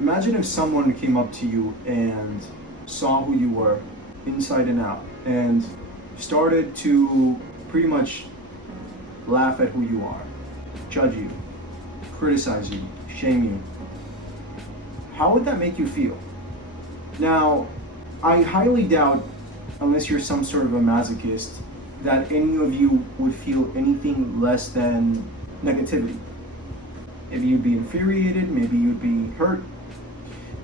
Imagine if someone came up to you and saw who you were inside and out and started to pretty much laugh at who you are, judge you, criticize you, shame you. How would that make you feel? Now, I highly doubt, unless you're some sort of a masochist, that any of you would feel anything less than negativity. Maybe you'd be infuriated, maybe you'd be hurt,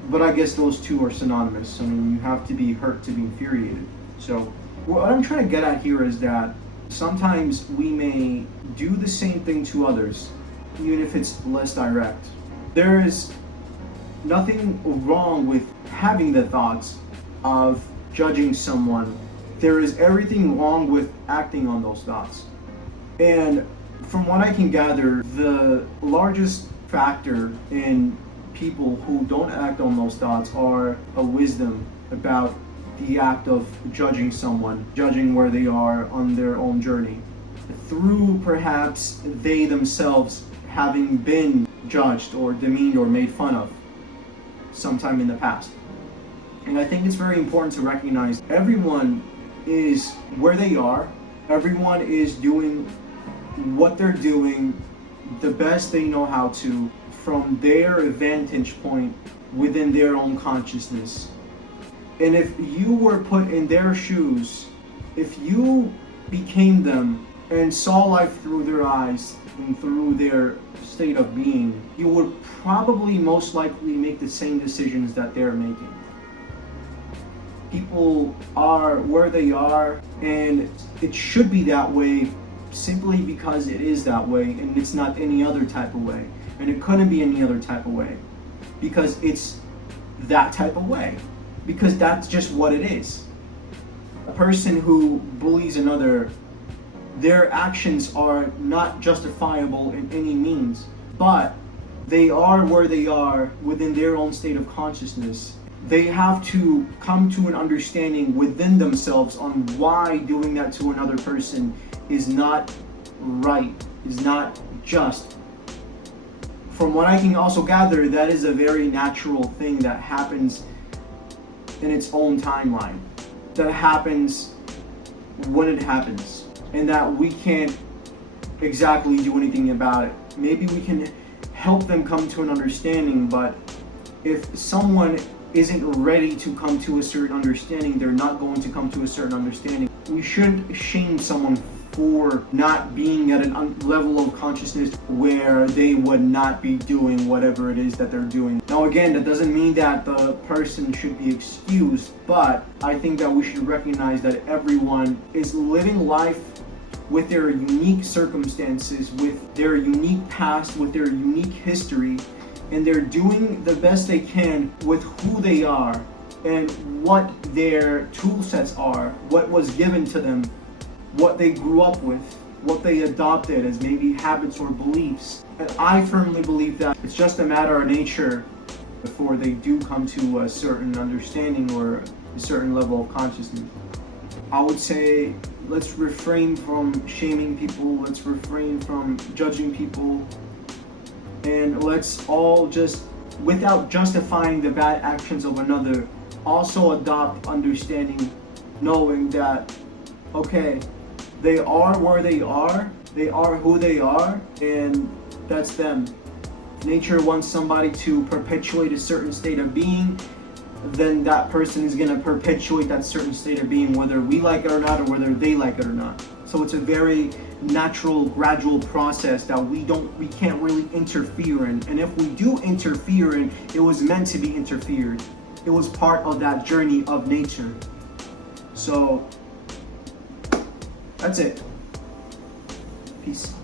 but I guess those two are synonymous. I mean, you have to be hurt to be infuriated. So what I'm trying to get at here is that sometimes we may do the same thing to others, even if it's less direct. There is nothing wrong with having the thoughts of judging someone. There is everything wrong with acting on those thoughts. And from what I can gather, the largest factor in people who don't act on those thoughts are a wisdom about the act of judging someone, judging where they are on their own journey, through perhaps they themselves having been judged or demeaned or made fun of sometime in the past. And I think it's very important to recognize everyone is where they are, everyone is doing what they're doing the best they know how to from their vantage point within their own consciousness. And if you were put in their shoes, if you became them and saw life through their eyes and through their state of being, you would probably most likely make the same decisions that they're making. People are where they are, and it should be that way simply because it is that way, and it's not any other type of way. And it couldn't be any other type of way because it's that type of way, because that's just what it is. A person who bullies another, their actions are not justifiable in any means, but they are where they are within their own state of consciousness. They have to come to an understanding within themselves on why doing that to another person is not right, is not just. From what I can also gather, that is a very natural thing that happens in its own timeline, that happens when it happens, and that we can't exactly do anything about it. Maybe we can help them come to an understanding, but if someone isn't ready to come to a certain understanding, they're not going to come to a certain understanding. We shouldn't shame someone for not being at a level of consciousness where they would not be doing whatever it is that they're doing. Now again, that doesn't mean that the person should be excused, but I think that we should recognize that everyone is living life with their unique circumstances, with their unique past, with their unique history, and they're doing the best they can with who they are and what their tool sets are, what was given to them, what they grew up with, what they adopted as maybe habits or beliefs. And I firmly believe that it's just a matter of nature before they do come to a certain understanding or a certain level of consciousness. I would say let's refrain from shaming people, let's refrain from judging people, and let's all just, without justifying the bad actions of another, also adopt understanding, knowing that, okay, they are where they are who they are, and that's them. Nature wants somebody to perpetuate a certain state of being, then that person is going to perpetuate that certain state of being, whether we like it or not, or whether they like it or not. So it's a very natural, gradual process that we can't really interfere in. And if we do interfere in, it was meant to be interfered. It was part of that journey of nature. So that's it. Peace.